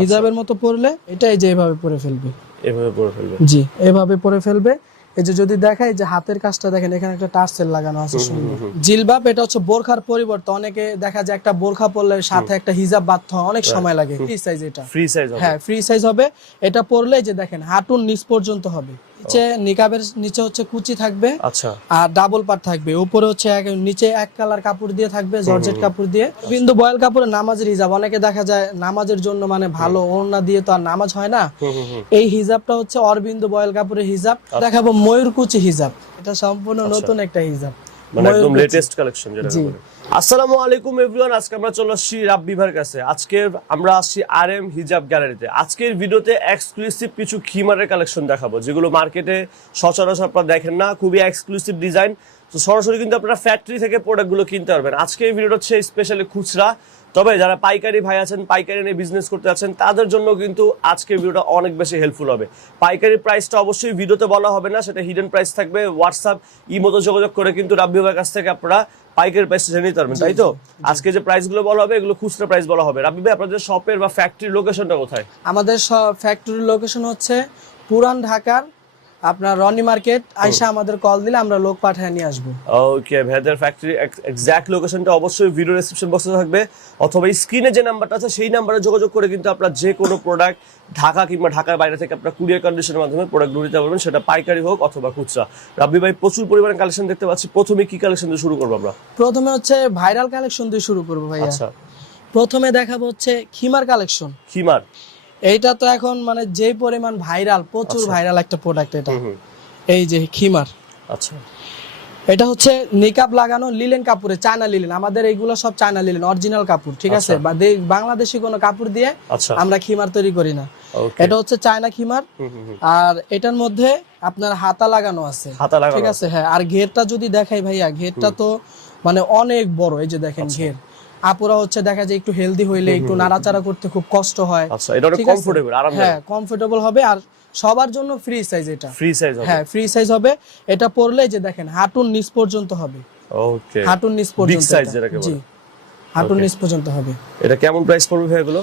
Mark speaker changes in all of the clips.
Speaker 1: হিজাবের মতো পরলে এটাই যে এভাবে পরে ফেলবে।
Speaker 2: এভাবে পরে ফেলবে।
Speaker 1: জি এভাবে পরে ফেলবে। এই যে যদি দেখাই যে হাতের কাজটা দেখেন এখানে একটা টার্সেল লাগানো আছে সুন্দর। জিলবাব এটা হচ্ছে বোরখার পরিবর্তে। অনেকে দেখা যায় একটা বোরখা পরলে সাথে একটা হিজাব বাঁধতে হয় অনেক সময় লাগে। ফ্রি সাইজ এটা।
Speaker 2: ফ্রি সাইজ হবে।
Speaker 1: হ্যাঁ ফ্রি সাইজ হবে। এটা পরলে যে দেখেন হাঁটুর নিচ পর্যন্ত হবে। নিচে নিকাবের নিচে হচ্ছে কুচি থাকবে।
Speaker 2: আচ্ছা।
Speaker 1: আর ডাবল থাকবে। উপরে হচ্ছে নিচে এক কালার কাপড় দিয়ে থাকবে জর্জেট কাপড় দিয়ে। কিন্তু বয়েল কাপড়ে নামাজের হিজাব অনেকে দেখা যায় নামাজের জন্য মানে ভালো ওড়না দিয়ে তো আর নামাজ হয় না। এই হিজাবটা হচ্ছে অরবিন্দ বয়েল কাপড়ের হিজাব। দেখাবো ময়ূর কুচি হিজাব। এটা সম্পূর্ণ নতুন একটা হিজাব।
Speaker 2: মানে একদম লেটেস্ট কালেকশন যেটা বলে। আসসালামু আলাইকুম এভরিওয়ান আজকে আমরা চলে আসছি রাব্বি ভাইয়ের কাছে। আজকে আমরা আসছি আর এম হিজাব গ্যালারিতে আজকের ভিডিওতে এক্সক্লুসিভ কিছু খিমারের কালেকশন দেখাবো যেগুলো মার্কেটে সচরাচর আপনারা দেখেন না খুবই এক্সক্লুসিভ ডিজাইন তো সরাসরি কিন্তু আপনারা ফ্যাক্টরি থেকে প্রোডাক্টগুলো কিনতে পারবেন। আজকে এই ভিডিওটা হচ্ছে স্পেশালি খুচরা। তবে যারা পাইকারি ভাই আছেন পাইকারি নিয়ে বিজনেস করতে আছেন তাদের জন্য কিন্তু আজকের ভিডিওটা অনেক বেশি হেল্পফুল হবে। পাইকারি প্রাইসটা অবশ্যই ভিডিওতে বলা হবে না সেটা হিডেন প্রাইস থাকবে হোয়াটসঅ্যাপ ইমোতে যোগাযোগ করে কিন্তু রাব্বি ভাইয়ের কাছ থেকে আপনারা পাইকারি প্রাইস জেনে নিতে পারবেন তাই তো? আজকে যে প্রাইসগুলো বলা হবে এগুলো খুচরা প্রাইস বলা হবে। রাব্বি ভাই আপনাদের শপের বা ফ্যাক্টরির লোকেশনটা কোথায়?
Speaker 1: আমাদের ফ্যাক্টরির লোকেশন হচ্ছে পুরান ঢাকার আপনার রনি মার্কেট আইসা আমাদের কল দিলে আমরা লোক পাঠিয়ে নিয়ে আসব।
Speaker 2: ওকে ভেদার ফ্যাক্টরি এক্সাক্ট লোকেশনটা অবশ্যই ভিডিও ডেসক্রিপশন বক্সে থাকবে। অথবা স্ক্রিনে যে নাম্বারটা আছে সেই নাম্বারে যোগাযোগ করে কিন্তু আপনারা যে কোনো প্রোডাক্ট ঢাকা কিংবা ঢাকার বাইরে থেকে আপনারা কুরিয়ার কন্ডিশনের মাধ্যমে প্রোডাক্ট নিতে পারবেন। সেটা পাইকারি হোক অথবা খুচরা। রাব্বি ভাই প্রচুর পরিমাণে কালেকশন দেখতে পাচ্ছি। প্রথমে কি কালেকশন দিয়ে শুরু করব আমরা?
Speaker 1: প্রথমে হচ্ছে ভাইরাল কালেকশন দিয়ে শুরু করব ভাইয়া।
Speaker 2: আচ্ছা।
Speaker 1: প্রথমে দেখাবো হচ্ছে খিমার কালেকশন
Speaker 2: খিমার।
Speaker 1: এইটা তো এখন মানে যে পরিমাণ ভাইরাল প্রচুর ভাইরাল একটা প্রোডাক্ট এটা। এই যে খিমার।
Speaker 2: আচ্ছা।
Speaker 1: এটা হচ্ছে নিকাপ লাগানো লিলেন কাপড়ে চায়না লিলেন। আমাদের এইগুলো সব চায়না লিলেন অরিজিনাল কাপড় ঠিক আছে? বা বাংলাদেশি কোনো কাপড় দিয়ে
Speaker 2: আচ্ছা।
Speaker 1: আমরা খিমার তৈরি করি না। এটা হচ্ছে চায়না খিমার। আর এটার মধ্যে আপনার হাতা লাগানো আছে। ঠিক আছে? হ্যাঁ আর ঘেরটা যদি দেখাই ভাইয়া ঘেরটা তো মানে অনেক বড় এই যে দেখেন
Speaker 2: আচ্ছা।
Speaker 1: ঘের। আপুরা হচ্ছে দেখা যায় একটু হেলদি হইলে একটু নাড়াচাড়া করতে খুব কষ্ট হয়।
Speaker 2: আচ্ছা এটা
Speaker 1: ঠিক আছে? হ্যাঁ কমফোর্টেবল হবে আর সবার জন্য ফ্রি সাইজ এটা।
Speaker 2: ফ্রি সাইজ হবে?
Speaker 1: হ্যাঁ ফ্রি সাইজ হবে। এটা পরলে যে দেখেন হাঁটুর নিচ পর্যন্ত হবে।
Speaker 2: ওকে
Speaker 1: হাঁটুর নিচ পর্যন্ত
Speaker 2: size
Speaker 1: এটা।
Speaker 2: যেটাকে বলে।
Speaker 1: জি হাঁটুর নিচ পর্যন্ত হবে।
Speaker 2: এটা কেমন প্রাইস পড়বে ভাই এগুলো?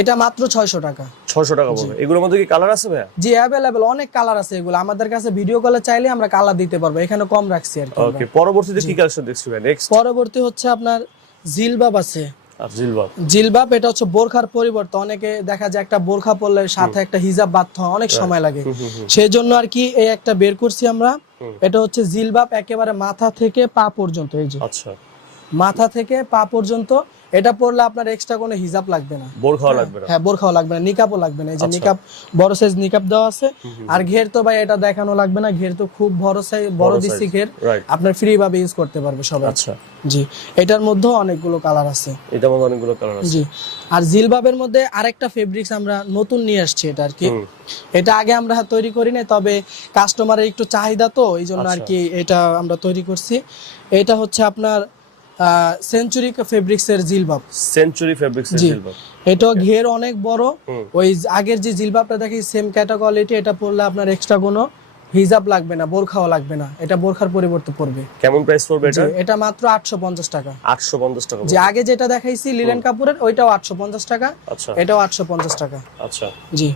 Speaker 1: এটা মাত্র ছয়শো টাকা।
Speaker 2: ছশো টাকা পড়বে। এগুলোর মধ্যে কি কালার আছে ভাইয়া?
Speaker 1: জি অ্যাভেলেবেল অনেক কালার আছে এগুলো। আমাদের কাছে ভিডিও কলে চাইলে আমরা কালার দিতে পারব। এখানে কম রাখছি আর কি
Speaker 2: ওকে পরবর্তীতে কি কালেকশন দেখছি ভাই? নেক্সট
Speaker 1: পরবর্তী হচ্ছে আপনার জিলবাব আছে।
Speaker 2: জিলবাব।
Speaker 1: এটা হচ্ছে বোরখার পরিবর্তে। অনেকে দেখা যায় একটা বোরখা পরলে সাথে একটা হিজাব বাঁধতে হয় অনেক সময় লাগে। সেই জন্য আর কি এই একটা বের করছি আমরা। এটা হচ্ছে জিলবাব একেবারে মাথা থেকে পা পর্যন্ত এই যে।
Speaker 2: আচ্ছা।
Speaker 1: মাথা থেকে পা পর্যন্ত এটা পরলে আপনার এক্সট্রা কোনো হিজাব লাগবে না।
Speaker 2: বোর খাওয়া লাগবে না?
Speaker 1: হ্যাঁ বোরখাও লাগবে না নিকাপও লাগবে না। এই যে
Speaker 2: আচ্ছা।
Speaker 1: নিকাপ বড় সাইজ নিকাপ দেওয়া আছে। আর ঘের তো ভাই এটা দেখানো লাগবে না ঘের তো খুব বড় সাইজ বড়
Speaker 2: size।
Speaker 1: ঘের। আপনার ফ্রি ভাবে ইউজ করতে পারবে সবাই।
Speaker 2: আচ্ছা।
Speaker 1: জি এটার মধ্যেও অনেকগুলো কালার আছে।
Speaker 2: এটা মধ্যে অনেকগুলো কালার আছে।
Speaker 1: জি আর জিলবাবের মধ্যে আরেকটা ফেব্রিক্স আমরা নতুন নিয়ে আসছি এটা আর কি। এটা আগে আমরা তৈরি করি নাই তবে কাস্টমারের একটু চাহিদা তো এই জন্য আর
Speaker 2: আচ্ছা।
Speaker 1: কি এটা আমরা তৈরি করছি। এটা হচ্ছে আপনার সেঞ্চুরি ফেব্রিক্স এর জিলবাব।
Speaker 2: সেঞ্চুরি ফেব্রিক্স এর
Speaker 1: জি।
Speaker 2: জিলবাব।
Speaker 1: এটা ঘের অনেক বড়। ওই আগের যে জিলবাবটা দেখি সেম ক্যাটাগরিটি এটা পরলে আপনার এক্সট্রা কোনো হিজাব লাগবে না বোরখাও লাগবে না। এটা বোরখার পরিবর্তে পড়বে।
Speaker 2: কেমন প্রাইস পড়বে এটা
Speaker 1: এটা মাত্র আটশো পঞ্চাশ টাকা।
Speaker 2: আটশো পঞ্চাশ টাকা
Speaker 1: যে আগে যেটা দেখাইছি লিলেন কাপুরের ওইটাও আটশো পঞ্চাশ টাকা।
Speaker 2: আচ্ছা।
Speaker 1: এটাও আটশো পঞ্চাশ টাকা।
Speaker 2: আচ্ছা।
Speaker 1: জি।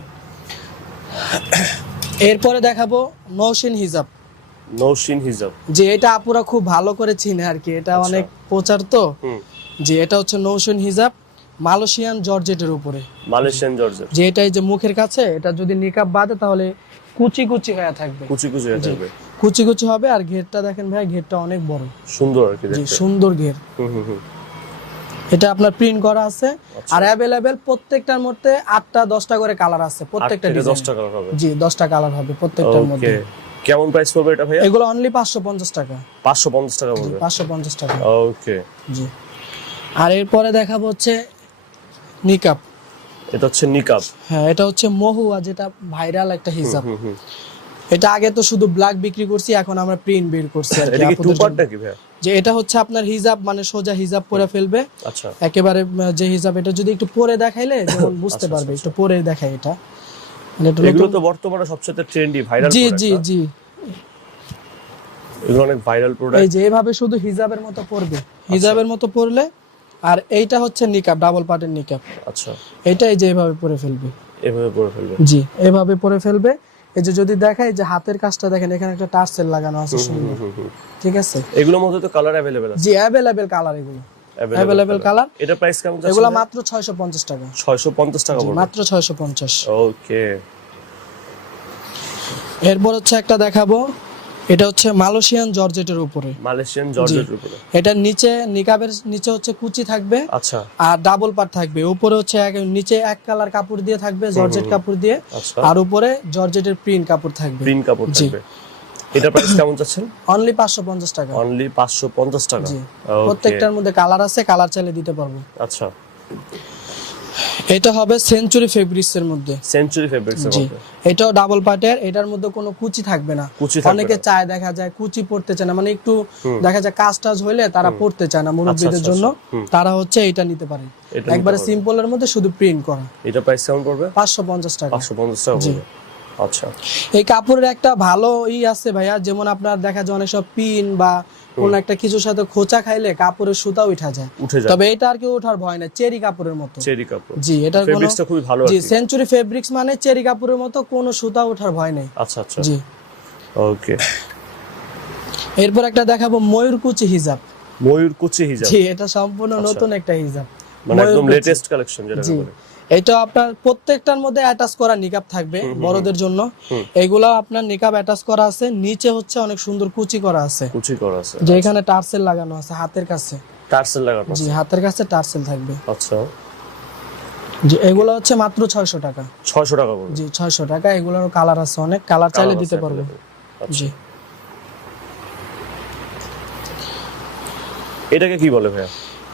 Speaker 1: এরপরে দেখাবো নৌসিন হিজাব।
Speaker 2: নৌশিন হিজাব।
Speaker 1: যে এটা আপুরা খুব ভালো করে চিনে আর কি। এটা অনেক প্রচার তো যে এটা হচ্ছে নৌসিন হিজাব মালয়েশিয়ান জর্জেটের উপরে।
Speaker 2: Malaysian georgette.
Speaker 1: যে এটা যে মুখের কাছে এটা যদি নিকাব বাঁধে তাহলে কুচি কুচি হয়ে থাকবে।
Speaker 2: কুচি কুচি হয়ে থাকবে।
Speaker 1: কুচি কুচি হবে আর ঘেরটা দেখেন ভাই ঘেরটা অনেক বড়।
Speaker 2: সুন্দর আর কি দেখতে।
Speaker 1: সুন্দর ঘের।
Speaker 2: হুম হুম হুম।
Speaker 1: এটা আপনার প্রিন্ট করা আছে
Speaker 2: আচ্ছা।
Speaker 1: আর অ্যাভেলেবেল প্রত্যেকটার মধ্যে আটটা দশটা করে কালার আছে প্রত্যেকটা
Speaker 2: থেকে
Speaker 1: ডিজাইন
Speaker 2: দশ টাকা হবে।
Speaker 1: জি দশটা কালার হবে প্রত্যেকটার মধ্যে।
Speaker 2: কেমন প্রাইস পড়বে এটা ভাইয়া?
Speaker 1: এগুলো অনলি পাঁচশো পঞ্চাশ টাকা।
Speaker 2: পাঁচশো পঞ্চাশ টাকা পড়বে?
Speaker 1: পাঁচশো পঞ্চাশ টাকা।
Speaker 2: ওকে
Speaker 1: জি। আর এরপরে দেখাবো হচ্ছে নিকাপ
Speaker 2: এটা হচ্ছে নিকাব
Speaker 1: হ্যাঁ এটা হচ্ছে মহুয়া যেটা ভাইরাল একটা
Speaker 2: হুম
Speaker 1: এটা আগে তো শুধু ব্ল্যাক বিক্রি করছি এখন আমরা প্রিন্ট বের করছি আর কি
Speaker 2: এটা কি
Speaker 1: জন্য। যে এটা হচ্ছে আপনার হিজাব মানে সোজা হিজাব পরে ফেলবে।
Speaker 2: আচ্ছা।
Speaker 1: একেবারে যে হিসাব এটা যদি একটু পরে দেখাইলে যেমন বুঝতে পারবে একটু পরে দেখাই এটা।
Speaker 2: এগুলো
Speaker 1: নতুন-
Speaker 2: তো বর্তমানে সবচেয়ে ট্রেন্ডি ভাইরাল
Speaker 1: জি জি জি।
Speaker 2: এগুলো অনেক ভাইরাল
Speaker 1: এই যে এভাবে শুধু হিজাবের মতো পরবে। হিজাবের মতো পরলে আর এইটা হচ্ছে নিকাপ ডাবল পার্টের নিকাপ
Speaker 2: আচ্ছা।
Speaker 1: এটা এই যে এভাবে পরে ফেলবে।
Speaker 2: এভাবে পরে ফেলবে।
Speaker 1: জি এভাবে পরে ফেলবে। এই যে যদি দেখাই যে হাতের কাজটা দেখেন এখানে একটা টার্সেল লাগানো আছে। ঠিক আছে?
Speaker 2: এগুলোর মধ্যে তো কালার অ্যাভেলেবেল আছে।
Speaker 1: জি অ্যাভেলেবেল কালার এগুলো। কালার
Speaker 2: এটা প্রাইস কেমন
Speaker 1: এগুলো মাত্র ছয়শো পঞ্চাশ টাকা।
Speaker 2: ছয়শো পঞ্চাশ টাকা পড়বে
Speaker 1: মাত্র ছয়শো পঞ্চাশ।
Speaker 2: ওকে
Speaker 1: এরপর হচ্ছে একটা দেখাবো। এটা হচ্ছে মালয়েশিয়ান জর্জেটের উপরে।
Speaker 2: মালয়েশিয়ান জর্জেটের উপরে।
Speaker 1: এটার নিচে নিকাবের নিচে হচ্ছে কুচি থাকবে।
Speaker 2: আচ্ছা।
Speaker 1: আর ডাবল পার থাকবে। উপরে হচ্ছে এক- নিচে এক কালার কাপড় দিয়ে থাকবে জর্জেট কাপড় দিয়ে।
Speaker 2: আচ্ছা।
Speaker 1: আর উপরে জর্জেটের প্রিন্ট কাপড় থাকবে।
Speaker 2: গ্রিন কাপড় থাকবে। এটা প্রাইস কেমন চাচ্ছেন?
Speaker 1: অনলি পাঁচশো পঞ্চাশ টাকা।
Speaker 2: অনলি পাঁচশো পঞ্চাশ টাকা।
Speaker 1: জি। প্রত্যেকটার মধ্যে কালার আছে কালার চাইলে দিতে পারব।
Speaker 2: আচ্ছা।
Speaker 1: এটা হবে সেঞ্চুরি ফেব্রিক্স এর মধ্যে।
Speaker 2: সেঞ্চুরি ফেব্রিক্স এর মধ্যে।
Speaker 1: এটাও ডাবল পার্টের এটার মধ্যে কোনো কুচি থাকবে না। অনেকে চায় দেখা যায় কুচি পড়তে চায় না। মানে একটু দেখা যায় কাজ টাজ হইলে তারা পড়তে চায় না মুরব্বীদের
Speaker 2: আচ্ছা,
Speaker 1: জন্য।
Speaker 2: আচ্ছা,
Speaker 1: তারা হচ্ছে এটা নিতে পারে। একবারে। সিম্পলের মধ্যে শুধু প্রিন্ট করা।
Speaker 2: এটা প্রাইস কেমন পড়বে?
Speaker 1: পাঁচশো পঞ্চাশ টাকা।
Speaker 2: পাঁচশো পঞ্চাশ টাকা
Speaker 1: জি।
Speaker 2: পড়বে। আচ্ছা।
Speaker 1: এই কাপড়ের একটা ভালো ই আছে ভাইয়া যেমন আপনার দেখা যায় অনেক সব পিন বা কোন একটা কিছুর সাথে খোঁচা খাইলে কাপড়ের সুতা উঠা যায়। তবে এটা আর কি ওঠার ভয় না চেরি কাপড়ের মতো।
Speaker 2: চেরি কাপড়।
Speaker 1: জি এটার কোনো
Speaker 2: খুবই ভালো
Speaker 1: জি সেঞ্চুরি ফেব্রিক্স মানে চেরি কাপড়ের মতো কোনো সুতা ওঠার ভয় নেই।
Speaker 2: আচ্ছা আচ্ছা।
Speaker 1: জি।
Speaker 2: ওকে
Speaker 1: এরপর একটা দেখাবো ময়ূরকুচি হিজাব।
Speaker 2: ময়ূর কুচি হিজাব।
Speaker 1: জি এটা সম্পূর্ণ নতুন একটা হিজাব।
Speaker 2: মানে একদম লেটেস্ট কালেকশন যেটা বলে।
Speaker 1: এটা আপনার প্রত্যেকটার মধ্যে অ্যাটাচ করা নিকাব থাকবে বড়দের জন্য। এগুলা আপনার নিকাব অ্যাটাচ করা আছে নিচে হচ্ছে অনেক সুন্দর কুচি করা আছে।
Speaker 2: কুচি করা আছে
Speaker 1: যে এখানে টার্সেল লাগানো আছে হাতের কাছে।
Speaker 2: টার্সেল লাগানো
Speaker 1: জি হাতের কাছে টার্সেল থাকবে।
Speaker 2: আচ্ছা।
Speaker 1: জি এগুলো হচ্ছে মাত্র ছয়শো টাকা।
Speaker 2: ছয়শো টাকা পড়বে
Speaker 1: জি ছয়শো টাকা এগুলোর কালার আছে অনেক। কালার চাইলে দিতে পারব।
Speaker 2: আচ্ছা।
Speaker 1: জি।
Speaker 2: এটাকে কি বলে ভাইয়া?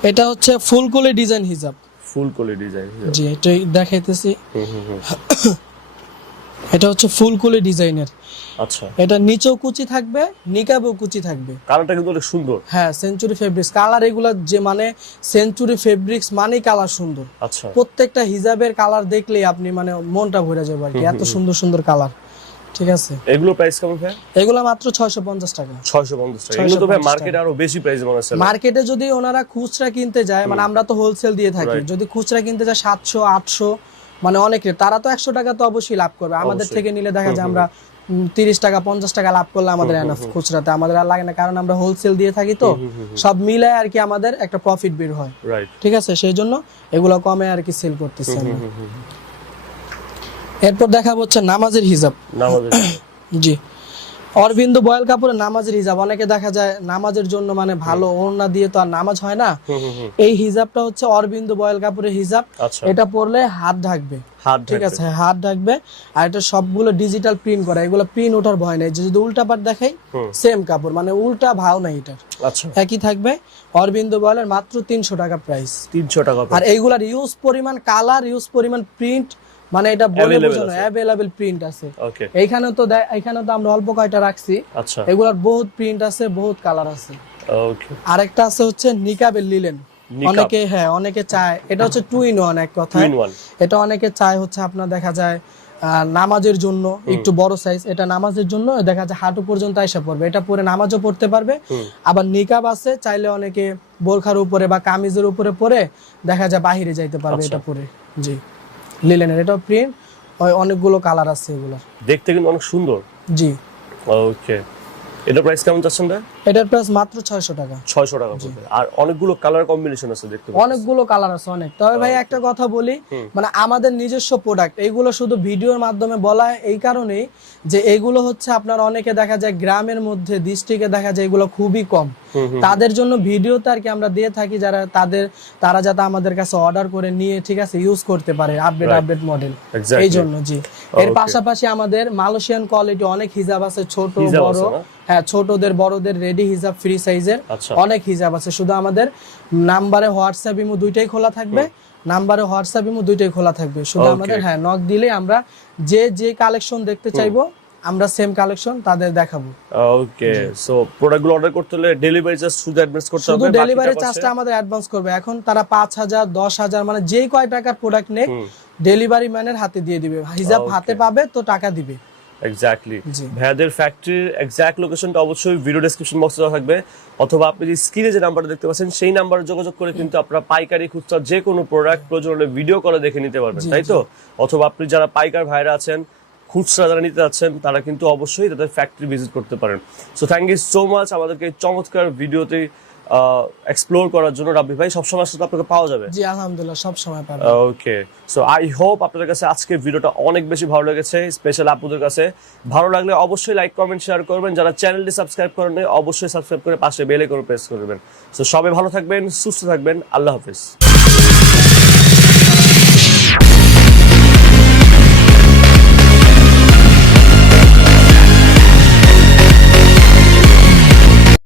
Speaker 1: এটা হচ্ছে ফুলকুলি ডিজাইন হিজাব।
Speaker 2: ফুল কলি ডিজাইন
Speaker 1: জি এটা দেখাইতেছি। এটা হচ্ছে ফুলকুলি ডিজাইনের।
Speaker 2: আচ্ছা।
Speaker 1: এটা নিচেও কুচি থাকবে নিকাবেও কুচি থাকবে।
Speaker 2: কালারটা কিন্তু অনেক সুন্দর।
Speaker 1: হ্যাঁ সেঞ্চুরি ফেব্রিক্স কালার এগুলা যে মানে সেঞ্চুরি ফেব্রিক্স মানেই কালার সুন্দর।
Speaker 2: আচ্ছা।
Speaker 1: প্রত্যেকটা হিজাবের কালার দেখলেই আপনি মানে মনটা ভরে যাবে আর কি। এত সুন্দর সুন্দর কালার ঠিক আছে।
Speaker 2: এগুলো প্রাইস কেমন ভাইয়া
Speaker 1: এগুলো মাত্র ছয়শো পঞ্চাশ টাকা।
Speaker 2: ছয়শো পঞ্চাশ টাকা। এগুলো তো ভাই
Speaker 1: 650
Speaker 2: মার্কেটে আরও বেশি প্রাইস মনে হচ্ছে
Speaker 1: মার্কেটে যদি ওনারা খুচরা কিনতে যায় মানে আমরা তো হোলসেল দিয়ে থাকি। যদি খুচরা কিনতে যায় সাতশো আটশো মানে অনেক তারা তো একশো টাকা তো অবশ্যই লাভ করবে। আমাদের থেকে নিলে দেখা যায় আমরা তিরিশ টাকা পঞ্চাশ টাকা লাভ করলে আমাদের এনাফ খুচরাতে। আমাদের আর লাগে না কারণ আমরা হোলসেল দিয়ে থাকি তো। সব মিলে আর কি আমাদের একটা প্রফিট বের হয়। ঠিক আছে? সেই জন্য এগুলো কমে আর কি সেল করতেছি আমরা। এরপর দেখা হচ্ছে নামাজের হিসাব
Speaker 2: না
Speaker 1: জি। অরবিন্দ বয়েল কাপড়ের নামাজের হিজাব। অনেকে দেখা যায় নামাজের জন্য মানে ভালো ওড়না দিয়ে তো আর নামাজ হয় না। এই হিজাবটা হচ্ছে অরবিন্দ বয়েল কাপড়ের হিজাব।
Speaker 2: আচ্ছা।
Speaker 1: এটা পরলে হাত ঢাকবে। ঠিক আছে হাত ঢাকবে। আর এটা সবগুলো ডিজিটাল প্রিন্ট করা। এগুলো প্রিন্ট ওঠার ভয় নেই। যদি উল্টা পাট দেখাই সেম কাপড়। মানে উল্টা ভাও নাই এটার।
Speaker 2: আচ্ছা।
Speaker 1: একই থাকবে। অরবিন্দ বয়েলের মাত্র তিনশো টাকা প্রাইস
Speaker 2: তিনশো টাকা
Speaker 1: আর এইগুলার ইউজ পরিমাণ কালার ইউজ পরিমাণ প্রিন্ট মানে এটা বলে বোঝানো। অ্যাভেলেবেল প্রিন্ট আছে। এইখানে তো এইখানে তো আমরা অল্প কয়টা রাখছি।
Speaker 2: আচ্ছা।
Speaker 1: এগুলার বহুত প্রিন্ট আছে বহুত কালার আছে। আরেকটা আছে হচ্ছে নিকাবের লিলেন অনেকে হ্যাঁ অনেকে চায়। এটা হচ্ছে টু ইন ওয়ান এক
Speaker 2: ওয়ান
Speaker 1: এটা অনেকে চায় হচ্ছে আপনার দেখা যায় নামাজের জন্য একটু বড় সাইজ এটা নামাজের জন্য দেখা যায় হাঁটু পর্যন্ত আইসা পড়বে। এটা পরে নামাজও পড়তে পারবে। আবার নিকাব আছে চাইলে অনেকে বোরখার উপরে বা কামিজের উপরে পরে দেখা যায় বাহিরে যাইতে পারবে
Speaker 2: আচ্ছা।
Speaker 1: এটা পরে। জি। লিলেনের এটাও প্রিন্ট অনেকগুলো কালার আছে এগুলো
Speaker 2: দেখতে কিন্তু অনেক সুন্দর।
Speaker 1: জি।
Speaker 2: ওকে এটা প্রাইস কেমন চাচ্ছেন
Speaker 1: এটার প্রাইস মাত্র ছয়শো টাকা।
Speaker 2: ছয়শো টাকা পড়বে আর অনেকগুলো কালার কম্বিনেশন আছে দেখতে
Speaker 1: অনেকগুলো কালার আছে অনেক। তবে ভাই একটা কথা বলি মানে আমাদের নিজস্ব প্রোডাক্ট এইগুলো শুধু ভিডিওর মাধ্যমে বলা এই কারণেই যে এইগুলো হচ্ছে আপনার অনেকে দেখা যায় গ্রামের মধ্যে ডিস্ট্রিক্টে দেখা যায় এগুলো খুবই কম। তাদের জন্য ভিডিওতে আর কি আমরা দিয়ে থাকি যারা তাদের তারা যাতে আমাদের কাছে অর্ডার করে নিয়ে ঠিক আছে ইউজ করতে পারে আপডেট আপডেট মডেল এই জন্য জি। এর পাশাপাশি আমাদের মালয়েশিয়ান কোয়ালিটি অনেক হিজাব আছে ছোট বড়। হ্যাঁ ছোটদের বড়দের রেডি হিজাব ফ্রি সাইজের
Speaker 2: আচ্ছা।
Speaker 1: অনেক হিজাব আছে। শুধু আমাদের নাম্বারে হোয়াটসঅ্যাপ ইমো দুইটাই খোলা থাকবে নাম্বারে হোয়াটসঅ্যাপ ইমো দুইটাই খোলা থাকবে। শুধু আমাদের হ্যাঁ নক দিলে আমরা যে যে কালেকশন দেখতে চাইব আমরা সেম কালেকশন তাদের দেখাবো।
Speaker 2: ওকে সো প্রোডাক্টগুলো অর্ডার করতে হলে ডেলিভারি চার্জ শুধু অ্যাডভান্স করতে হবে
Speaker 1: শুধু
Speaker 2: ডেলিভারি
Speaker 1: চার্জটা আমাদের অ্যাডভান্স করবে। এখন তারা পাঁচ হাজার দশ হাজার মানে যেই কয় টাকার প্রোডাক্ট নেক ডেলিভারি ম্যানের হাতে দিয়ে দিবে। হিজাব হাতে পাবে তো টাকা দিবে।
Speaker 2: এক্স্যাক্টলি। ভাইয়াদের ফ্যাক্টরির এক্স্যাক্ট লোকেশনটা অবশ্যই ভিডিও ডেসক্রিপশন বক্সে দেওয়া থাকবে। অথবা আপনি যে স্ক্রিনে যে নাম্বারটা দেখতে পাচ্ছেন সেই নাম্বারে যোগাযোগ করে কিন্তু আপনারা পাইকারি খুচরা যে কোনো প্রোডাক্ট প্রয়োজন হলে ভিডিও কলে দেখে নিতে পারবেন তাই তো? অথবা আপনি যারা পাইকার ভাইরা আছেন খুচরা যারা নিতে যাচ্ছেন তারা কিন্তু অবশ্যই তাদের ফ্যাক্টরি ভিজিট করতে পারেন। So thank you so much আমাদেরকে চমৎকার ভিডিওতে এক্সপ্লোর করার জন্য রাব্বি ভাই সব সময় সাথে আপনাকে পাওয়া যাবে।
Speaker 1: জি আলহামদুলিল্লাহ সব সময় পাবেন
Speaker 2: ওকে সো আই হোপ আপনাদের কাছে আজকে ভিডিওটা অনেক বেশি ভালো লেগেছে স্পেশাল আপুদের কাছে। ভালো লাগলে অবশ্যই লাইক কমেন্ট শেয়ার করবেন। যারা চ্যানেলটি সাবস্ক্রাইব করেন নাই, অবশ্যই সাবস্ক্রাইব করে পাশে বেলে করে প্রেস করবেন। সো সবাই ভালো থাকবেন সুস্থ থাকবেন। আল্লাহ হাফিজ।